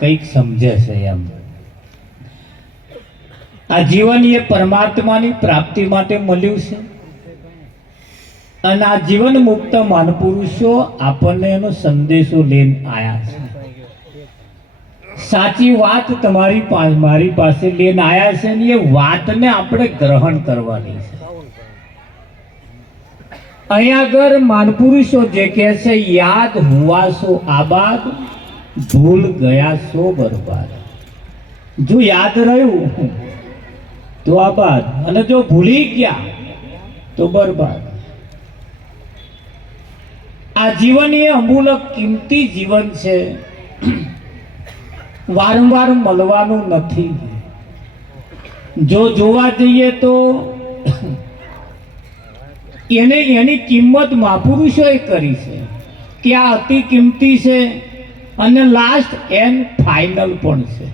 કંઈક સમજે છે એમ. આ જીવન એ પરમાત્માની પ્રાપ્તિ માટે મળ્યું છે અને આ જીવન મુક્ત મહાપુરુષો આપણને એનો સંદેશો લઈને આવ્યા છે. સાચી વાત તમારી પાસે મારી પાસે લઈને આવ્યા છે ને એ વાતને આપણે ગ્રહણ કરવાની છે. અહીંયા આગળ મહાપુરુષો જે કહે છે, યાદ હુઆ સો આબાદ, ભૂલ ગયા સો બરબાદ. જો યાદ રહ્યું તો આબાદ, અને જો ભૂલી ગયા તો બરબાદ. આ જીવન એ અમૂલક કિંમતી જીવન છે, વારંવાર મળવાનું નથી. જો જોવા જઈએ તો એની કિંમત મહાપુરુષોએ કરી છે કે આ અતિ કિંમતી છે અને લાસ્ટ એન્ડ ફાઇનલ પણ છે.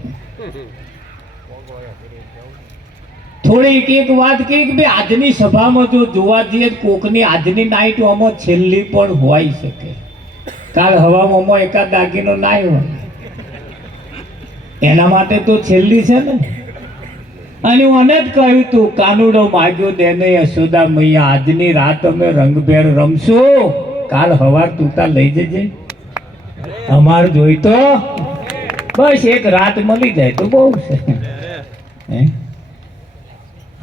થોડીક એક વાત કહી કે ભાઈ આજની સભામાં જો જોવા જઈએ કોકની આજની નાઈટ આમાં છેલ્લી પણ હોઈ શકે. કાલ હવામાં એકાદ દાગીનો નાય હોય એના માટે તો છેલ્લી છે ને. અને મને જ કહ્યું તું, કાનુડો માગ્યો દેને યશોદા મૈયા, આજની રાત અમે રંગભેર રમશો, કાલ હવાર તૂતા લઈ જજે. અમાર જોઈ તો બસ એક રાત મળી જાય તો બહુ છે.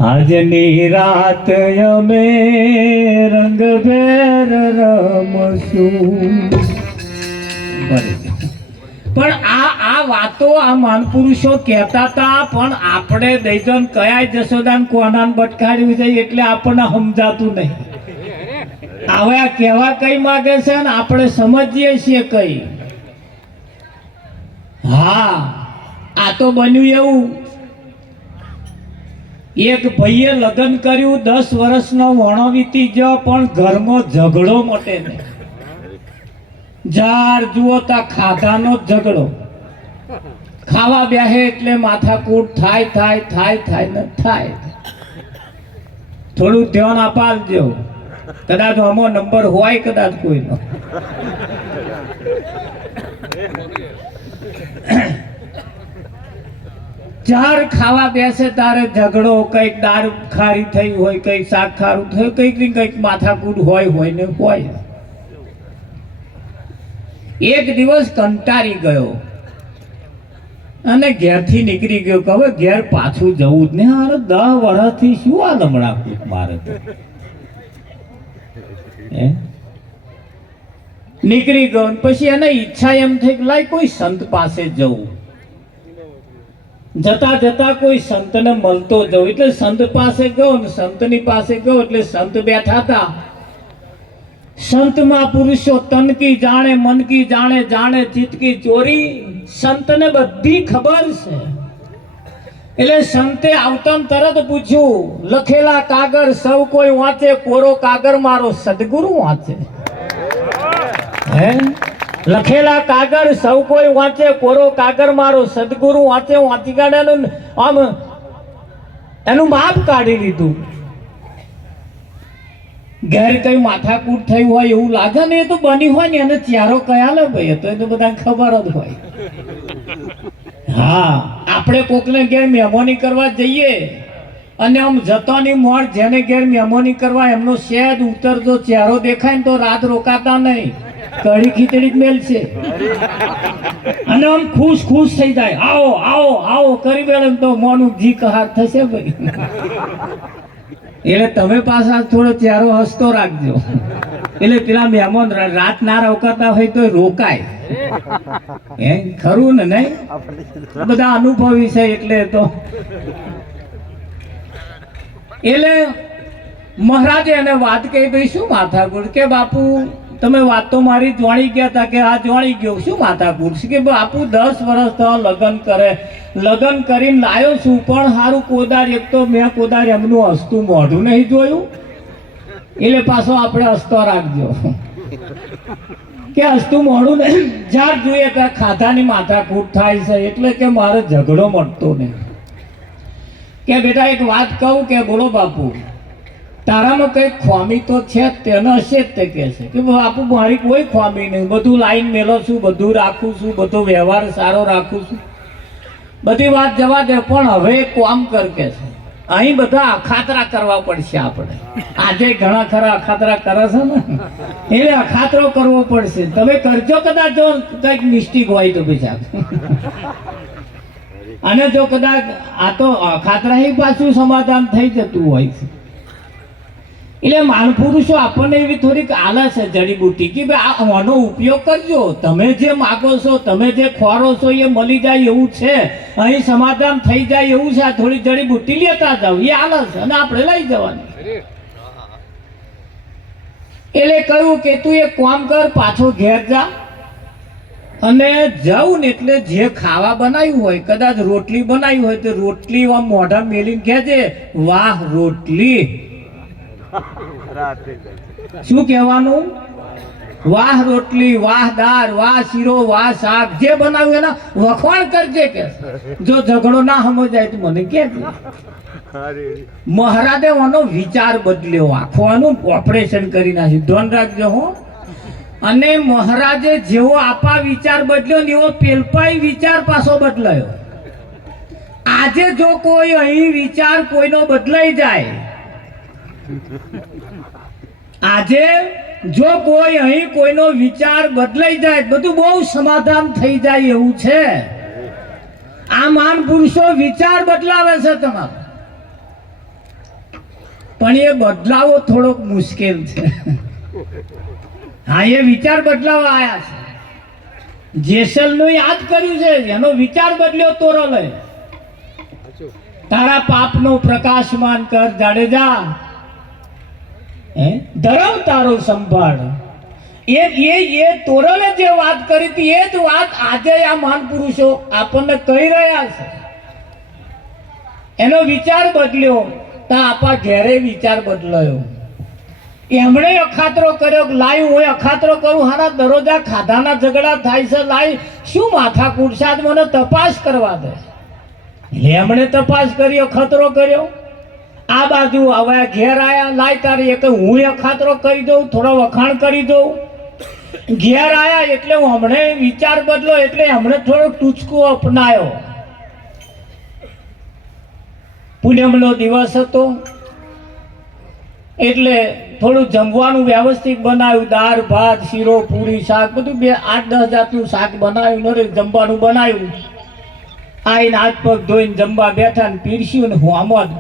આજની રાત અમે રંગભેર રમશું. પણ આ વાતો આ મહાપુરુષો કહેતા હતા, પણ આપણે દઈજન કયા જશોદાન કોનાન બટકાડ્યું છે એટલે આપણને સમજાતું નહીં. હવે આ કહેવા કઈ માગે છે ને આપણે સમજીએ છીએ કઈ. હા, આ તો બન્યું એવું, એક ભાઈએ લગ્ન કર્યું, 10 વર્ષનો વણો વીતી ગયો, પણ ઘરમાં ઝઘડો મટે નહીં. જાર જુઓ તા ખાધાનો ઝઘડો. ખાવા બેહે એટલે માથાકૂટ થાય થાય થાય થાય ને થાય. થોડું ધ્યાન અપાવજો, કદાચ આમો નંબર હોય કદાચ કોઈનો. ચાર ખાવા બેસે તારે ઝઘડો, કઈક દાળ ખારી થઈ હોય, કઈક શાક ખારું થયું, કઈક ને કઈક માથાકૂટ હોય ને હોય. એક દિવસ કંટાળી ગયો અને ઘેરથી નીકળી ગયો કે હવે ઘેર પાછું જવું જ ને. હારે 10 વર્ષથી શું આ લમણા કૂટ મારે તો. નીકળી ગયો પછી એને ઈચ્છા એમ થઈ કે લાય કોઈ સંત પાસે જવું. જતા જતા કોઈ સંતને મળતો જવું, એટલે સંત પાસે ગયો ને સંતની પાસે ગયો એટલે સંત બેઠા હતા. સંત મહાપુરુષો તન કી જાણે મન કી જાણે, જાણે ચિત્ત કી ચોરી. સંતને બધી ખબર છે. એટલે સંતે આવતા તરત પૂછ્યું, લખેલા કાગળ સૌ કોઈ વાંચે, કોરો કાગળ મારો સદગુરુ વાંચે. હે, લખેલા કાગળ સૌ કોઈ વાંચે, કોરો કાગળ મારો સદગુરુ વાંચે. વાંચી કાઢ્યાનું આમ એનું માપ કાઢી લીધું. ઘેર કઈ માથાકૂટ થઈ હોય એવું લાગે ને, એ તો બની હોય ને એને ચારો કયા લે ભાઈ, તો એ તો બધાને ખબર જ હોય. હા, આપણે કોકને ઘેર મહેમાની કરવા જઈએ અને આમ જતાની મોડ જેને ઘેર મહેમાની કરવા એમનો શેદ ઉતરતો ચહેરો દેખાય ને તો રાત રોકાતા નહીં, કઢી ખીચડી જ મેલ છે. અને આમ ખુશ ખુશ થઈ જાય, આવો આવો આવો કરી બેડે તો મોનું જી કહાર થશે ભાઈ. એટલે તમે પાછા થોડો ચહેરો હસતો રાખજો, એટલે પેલા મહેમાન રાત ના રોકાતા હોય તો રોકાય. ખરું ને? નહીં, બધા અનુભવી છે એટલે તો. એટલે મહારાજે એને વાત કહી, ભાઈ શું માથાકૂટ? કે બાપુ તમે વાત તો મારી જોણી ગયા હતા. કે આ જોણી ગયો, શું માથાકૂટ? કે બાપુ 10 વર્ષ તો લગ્ન કરે, લગ્ન કરીને લાવ્યો છું, પણ સારું કોદાર એક તો મેં કોદાર એમનું હસતું મોઢું નહીં જોયું. એટલે પાછો આપણે હસતો રાખજો કે હસતું મોઢું નહીં. જ્યાં જોઈએ ત્યાં ખાધાની માથાકૂટ થાય છે, એટલે કે મારે ઝઘડો મળતો નહીં. કે બેટા એક વાત કહું? કે બોલો બાપુ. તારામાં કઈ ખોમી તો છે જ, તેને હશે જ. તે કહે છે કે બાપુ મારી કોઈ ખોમી નહીં, બધું લાઈન મેલો છું, બધું રાખું છું, બધો વ્યવહાર સારો રાખું છું, બધી વાત જવા દે. પણ હવે એક કામ કર કે છે, અહીં બધા અખાતરા કરવા પડશે આપણે. આજે ઘણા ખરા અખાતરા કરે છે ને, એટલે અખાતરો કરવો પડશે. તમે કરજો કદાચ જો કંઈક મિસ્ટેક હોય તો બીજા. અને જો કદાચ આ તો અખાતરા પાછું સમાધાન થઈ જતું હોય છે. એટલે માનપુરુષો આપણને એવી થોડીક આલે છે જડીબુટી કે ભાઈ આનો ઉપયોગ કરજો, તમે જે માગો છો, તમે જે ખોરો છો એ મળી જાય એવું છે, અહીં સમાધાન થઈ જાય એવું છે. આ થોડી જડીબુટી લેતા જાવ, એ આલે છે અને આપણે લઈ જવાની. એટલે કહ્યું કે તું એક કામ કર, પાછો ઘેર જા અને જાઉં ને એટલે જે ખાવા બનાવ્યું હોય, કદાચ રોટલી બનાવી હોય તો રોટલી આમ મોઢા મેલીને કહેજે, વાહ રોટલી. શું કહેવાનું? વાહ રોટલી, વાહ દાળ, વાહ શીરો, વાહ શાક, જે બનાવ્યું એના વખાણ કરજે. કે જો ઝઘડો ના સમજાય તો મને કહેજે. મહારાજે આનો વિચાર બદલ્યો, આખો આનું ઓપરેશન કરી નાખ્યું. ધ્યાન રાખજો હો. અને મહારાજે જેવો આપા વિચાર બદલ્યો ને એવો પેલપાઈ વિચાર પાછો બદલાયો. આજે જો કોઈ અહીં વિચાર કોઈનો બદલાઈ જાય, આજે જો કોઈ અહીં કોઈનો વિચાર બદલાઈ જાય, બધું બહુ સમાધાન થઈ જાય એવું છે. આ મહાન પુરુષો વિચાર બદલાવે છે તમારો, પણ એ બદલાવો થોડોક મુશ્કેલ છે. હા, એ વિચાર બદલાવા આયા છે. જેસલ નું યાદ કર્યું છે, એનો વિચાર બદલ્યો તોરો લઈ. તારા પાપનો પ્રકાશમાન કર જાડેજા, ધર્મ તારો સંભાળ. એ તોરલે જે વાત કરી હતી એ જ વાત આજે આ મહાન પુરુષો આપણને કહી રહ્યા છે. એનો વિચાર બદલ્યો તો આપણા ઘેરે વિચાર બદલાયો. એમણે અખાતરો કર્યો, લાઈ હું અખાતરો કરું, હારા દરરોજા ખાધાના ઝઘડા થાય છે, લાઈ શું માથા કુડસાદ, મને તપાસ કરવા દે. એમણે તપાસ કરી, અખાતરો કર્યો. આ બાજુ હવે ઘેર આયા, લાય તારી એક હું અખાતરો કરી દઉં, થોડો વખાણ કરી દઉં. ઘેર આયા એટલે હમણે વિચાર બદલો, એટલે હમણે થોડો ટૂચકો અપનાયો. પૂનમનો દિવસ હતો એટલે થોડું જમવાનું વ્યવસ્થિત બનાવ્યું. દાળ ભાત શીરો પૂરી શાક બધું 8-10 જાતનું શાક બનાવ્યું, જમવાનું બનાવ્યું. આઈને હાથ પગ ધોઈને જમવા બેઠા ને પીરસ્યું ને હું આમ જ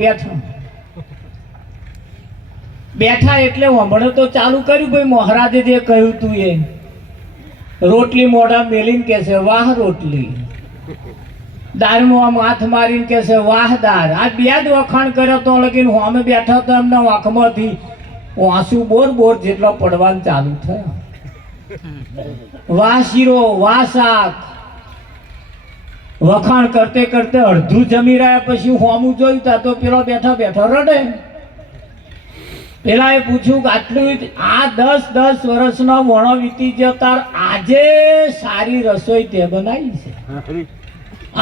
બેઠા એટલે હમણાં તો ચાલુ કર્યું. ભાઈ મહારાજે જે કહ્યું તું એ રોટલી મોઢા મેલીને કે છે વાહ રોટલી, દાળમાં આમ હાથ મારીને કે છે વાહ દાળ. આ બે જ વખાણ કર્યો તો લગીને હું અમે બેઠા તો એમના આંખમાંથી આંસુ બોર જેટલા પડવાનું ચાલુ થયા. વાહ શીરો, વાહ શાક વખાણ કરતે કરતે અડધું જમી રહ્યા. પછી હોમું જોયું તા તો પેલો બેઠા રડે. પેલા એ પૂછ્યું કે આટલું આ 10 વર્ષનો વણો વીતી ગયો, તાર આજે સારી રસોઈ તે બનાવી છે,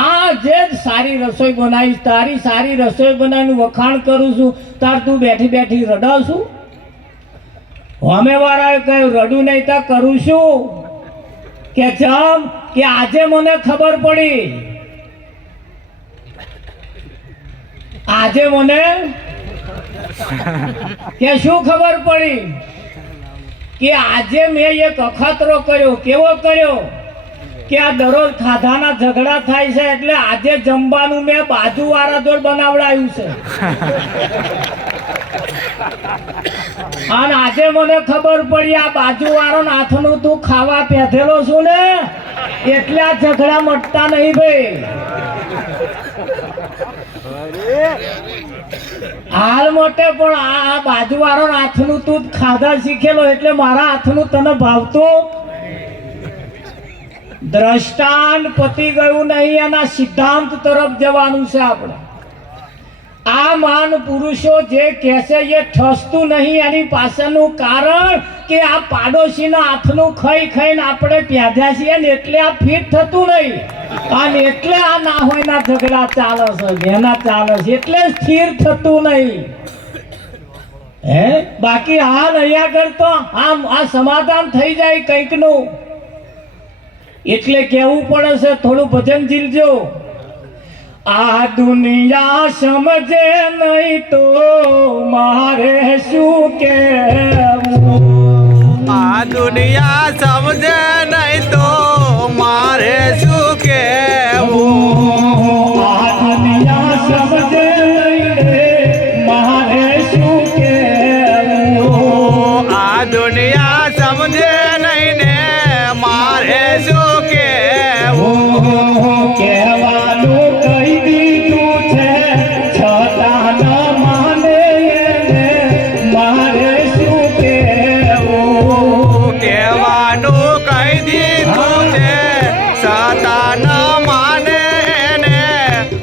આજે જ સારી રસોઈ બનાવી, તારી સારી રસોઈ બનાવીને વખાણ કરું છું, તાર તું બેઠી રડાવશું? અમે વાળાએ કહ્યું રડું નહીં તા કરું શું? કે જમ કે આજે મને ખબર પડી, આજે મને કે શું ખબર પડી કે આજે મેં એક અખાતરો કર્યો. કેવો કર્યો? કે આ દરરોજ ખાધાના ઝઘડા થાય છે એટલે આજે જમવાનું મેં બાજુવાળા જોડ બનાવડાવ્યું છે. અને આજે મને ખબર પડી આ બાજુવાળો હાથનું તું ખાવા પેધેલો છું ને એટલે આ ઝઘડા મટતા નહીં ભાઈ. હાલ મોટે પણ આ બાજુવાળો હાથનું તું ખાધા શીખેલો એટલે મારા હાથનું તને ભાવતું. દ્રષ્ટાંત પતી ગયું નહીં, એના સિદ્ધાંત તરફ જવાનું છે આપણે. આ મહાન પુરુષો જે કહેશે એ ઠસતું નહીં. એની પાછળનું કારણ કે આ પાડોશીના હાથનું ખાઈને આપણે પ્યાધ્યા છીએ ને એટલે આ ફિટ થતું નહીં, અને એટલે આ ના હોય ના ઝઘડા ચાલે છે, એના ચાલે છે એટલે સ્થિર થતું નહીં. હે બાકી હાલ અહીંયા કરતો આમ આ સમાધાન થઈ જાય કંઈક નું એટલે કેવું પડે છે થોડું ભજન ઝીલજો આ દુનિયા સમજે નહીં તો મારે શું કહેવું આ દુનિયા સમજે નહીં તો મારે શું કહેવું આ દુનિયા સમજે નહીં રે મારે શું કહેવું આ દુનિયા સમજે નહીં ને મારે શું કહેવું કહેવાનું કહી દીધું છે છતાં ન માને એને મારે શું કહેવું કહેવાનું કહી દીધું છે છતાં ન માને એને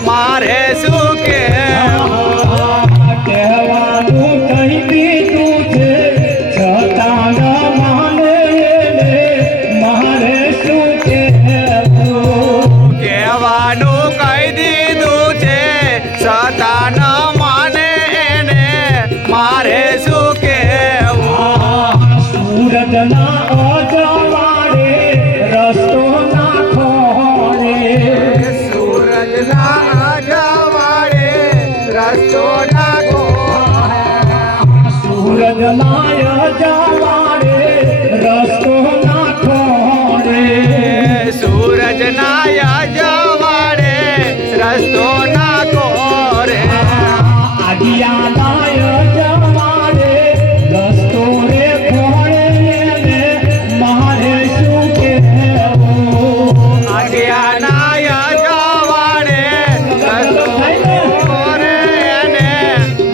મારે શું કહેવું કહેવાનું કહી દીધું છે છતાં ન માને એને મારે શું કહેવું કહેવાનું કહી દીધું છે છતાં ન માને એને મારે શું કહેવું સૂરજના અજવાળે રસ્તો નાખો રે સૂરજના અજવાળે રસ્તો નાખો સૂરજના અજવાળે રસ્તો નાખો રે સૂરજના અજવાળે રસ્તો નાખો રે આગિયાના અજવાળે રસ્તો રે ખોળે ને મારે શું કહેવું આજ્ઞાના અજવાળે રસ્તો રે એને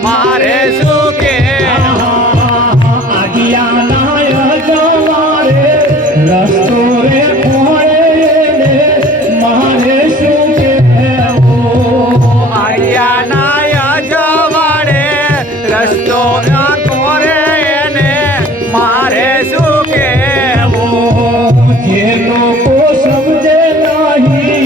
મારે શું કહેવું આગિયાના અજવાળે રસ્તો રે ખોળે ને મારે શું કહેવું આજ્ઞાના અજવાળે રસ્તો નાખો રે એને મારે શું કહેવું જે લોકો સમજે નહીં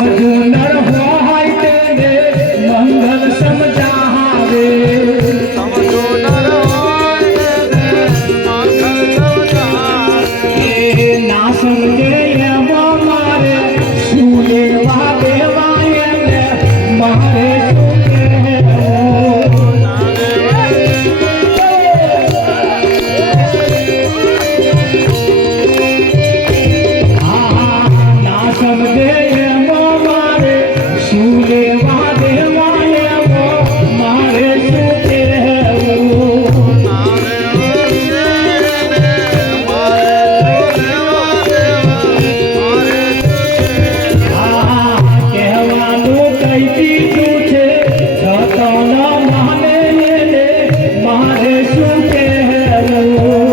સમજો નર હોય તેને મંગલ સમજાવે સમજો નર હોય તેને મંગલ સમજાવે. એ ના સમજે એમાં મારે શું લેવા દેવા એને મારે શું કહેવું? હા, ના સમજે એમાં મારે શું લેવા દેવા એમાં મારે શું કહેવું? કહેવાનું કઈ દીધું છે છતાં ન માને એને મારે શું કહેવું?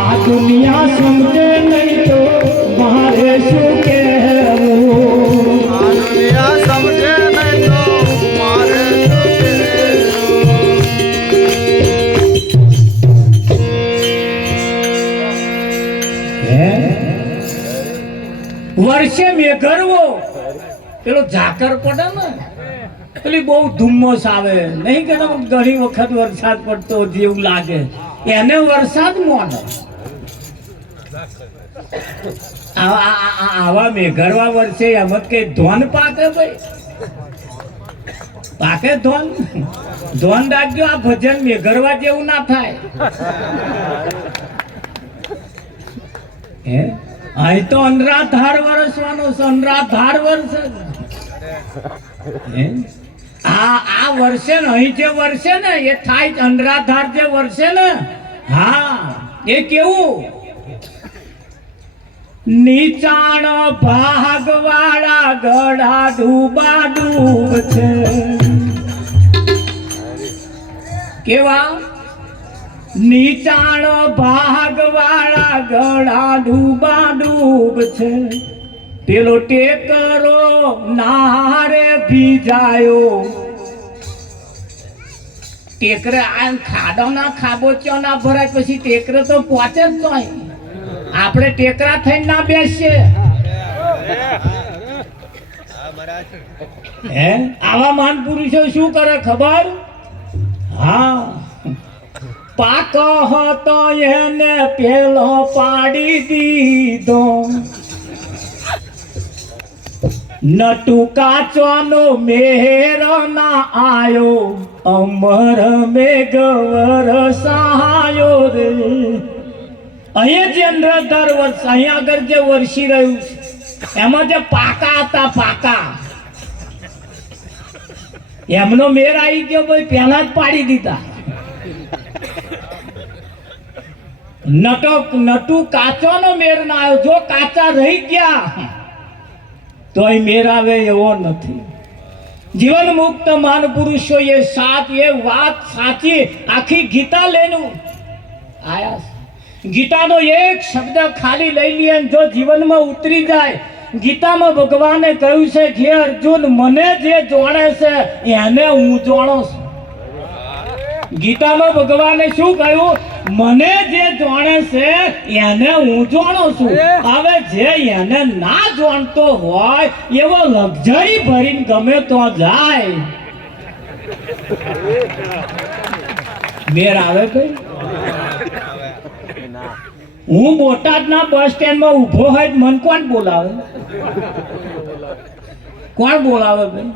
આ દુનિયા સમજે નહીં તો મારે શું કહેવું? સમજે નહીં તો મારે વર્ષે મેઘરવો પેલો ઝાકર પડે ને પેલી બહુ ધુમ્મસ આવે નહીં કે તમે ઘણી વખત વરસાદ પડતો જેવું લાગે એને વરસાદ મોને આવા મેઘરવા વર્ષે એમ જ કઈ ધોન પાકે ભાઈ પાકે ધોન ધોન રાખજો આ ભજન મેઘરવા જેવું ના થાય હે અહીં તો અનરાધાર વરસવાનો છે અનરાધાર વર્ષ આ વર્ષે ને અહીં જે વર્ષે ને એ થાય અનરાધાર જે વર્ષે ને હા એ કેવું નીચાણ ભાગવાળા ગળા ડૂબા ડૂબ છે કેવા નીચાણ ભાગવાળા ગળા ડૂબા ડૂબ છે પેલો ટેકરો નારે ભીજાયો ટેકરે આ ખાડો ના ખાબોચ્યો ના ભરાય પછી ટેકરે તો પહોંચે જ નહીં આપણે ટેકરા થઈને ના બેસીએ હે આવા મહાન પુરુષો શું કરે ખબર હા પાક હતો એને પેલો પાડી દીધો નટુ કાચવાનો મેર ના આયો અમર મેઘવર સહાયો રે અહીંયા જે અંધકાર વર્ષ અહીંયા આગળ જે વરસી રહ્યું છે એમાં જે પાકા હતા પાકા એમનો મેર આવી ગયો ભાઈ પહેલા જ પાડી દીધા નટુ કાચોનો મેર ના આવ્યો જો કાચા રહી ગયા તોય મેર આવે એવો નથી જીવન મુક્ત માન પુરુષો એ સાથ એ વાત સાચી આખી ગીતા લેનું આયા ગીતાનો એક શબ્દ ખાલી લઈ લઈએ જો જીવનમાં ઉતરી જાય ગીતામાં ભગવાને કહ્યું છે કે અર્જુન મને જે જોણે છે એને હું જોણો છું ગીતામાં ભગવાને શું કહ્યું મને જે જોણે છે એને હું જોણો છું હવે જે એને ના જોણતો હોય એવો લક્ઝરી ભરીને ગમે તો જાય મેર આવે કઈ હું બોટાદના બસ સ્ટેન્ડમાં ઊભો હોય મન કોણ બોલાવે કોણ બોલાવે ભાઈ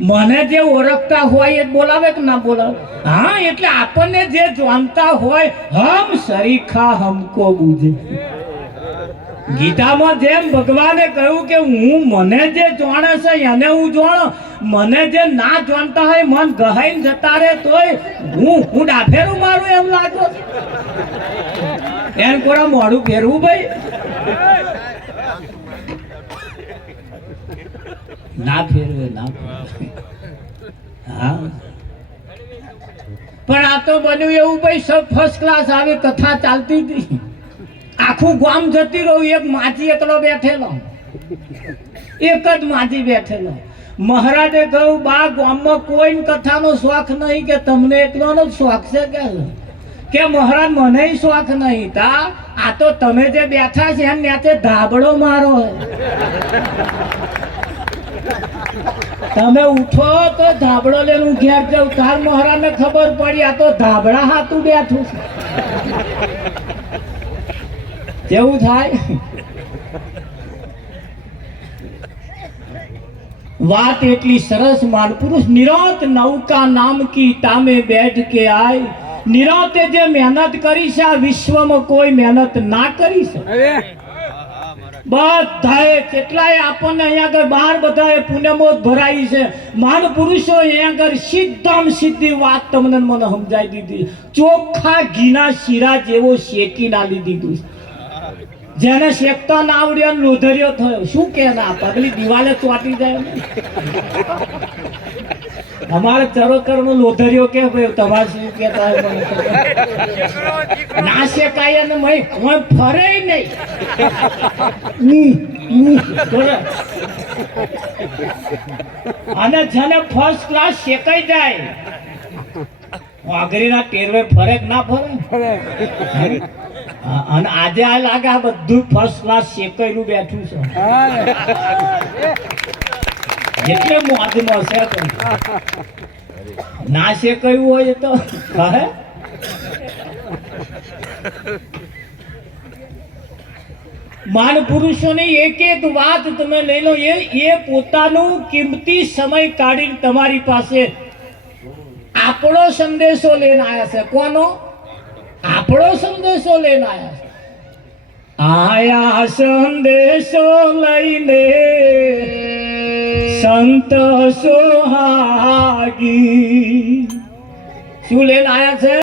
મને જે ઓળખતા હોય એ બોલાવે કે ના બોલાવે હા એટલે આપણને જે જાણતા હોય હમ સરીખા હમકો બુझे ગીતામાં જેમ ભગવાને કહ્યું કે હું મને જે જાણે છે એને હું જાણો મને જે ના જાણતા હોય મન ગહાઈને જતા રહે તોય હું ડાફેરું મારું એમ લાગો એમ કોરા મોડું ફેરવું ભાઈ ના ફેરવે ના હા પણ આ તો બન્યું એવું ભાઈ સબ ફર્સ્ટ ક્લાસ આવી કથા ચાલતી હતી આખું ગામ જતી રહ્યું એક માજી એકલો બેઠેલો એક જ માજી બેઠેલો મહારાજે કહ્યું બા ગામમાં કોઈ કથાનો શોખ નહીં કે તમને એકલોનો જ શોખ છે કે મહારાજ મને શોખ નહીં તા આ તો તમે જે બેઠા છે એમ ન્યાતે ધાબળો મારો તમે ઉઠો તો ધાબળો લઈને હું ઘેર જાઉં તાર મહારાજને ખબર પડી આ તો ધાબળા હાથું બેઠું છે કેવું થાય વાત એટલી સરસ માનપુરુષ નિરાંત નૌકા નામ કી તામે બેઠ કે આય નિરાંતે જે મહેનત કરી છે આ વિશ્વમાં કોઈ મહેનત ના કરી છે બધાએ કેટલાય આપણને અહીંયા આગળ બહાર બધાએ પુણ્યમોત ભરાઈ છે માનપુરુષો અહીંયા આગળ સીધામ સીધી વાત તમને મને સમજાઈ દીધી ચોખ્ખા ઘીના શીરા જેવો શેકી નાલી દીધું જેને શેકતા ના આવડ્યો લોધરિયો થયો શું કે ના પગલી દિવાલે ચોટી જાય અમારે ચરોતર નો લોધરિયો કે તમારે શું કેતા ના શેકાય અને કોઈ ફરે નહીં અને જેને ફર્સ્ટ ક્લાસ શેકાઈ જાય વાઘરીના ટેરવે ફરે ના ફરે અને આજે આ લાગે આ બધું ફર્સ્ટ ક્લાસ શેકાયેલું બેઠું છે એટલે મોજમાં છે ના શેકાયું હોય તો હે માન પુરુષોની એક એક વાત તમે લઈ લો એ પોતાનું કિંમતી સમય કાઢીને તમારી પાસે આપણો સંદેશો લઈને આવ્યા છે કોનો આપણો સંદેશો લઈને આયા સંદેશો લઈને સંત સોહાગી શું લઈને આયા છે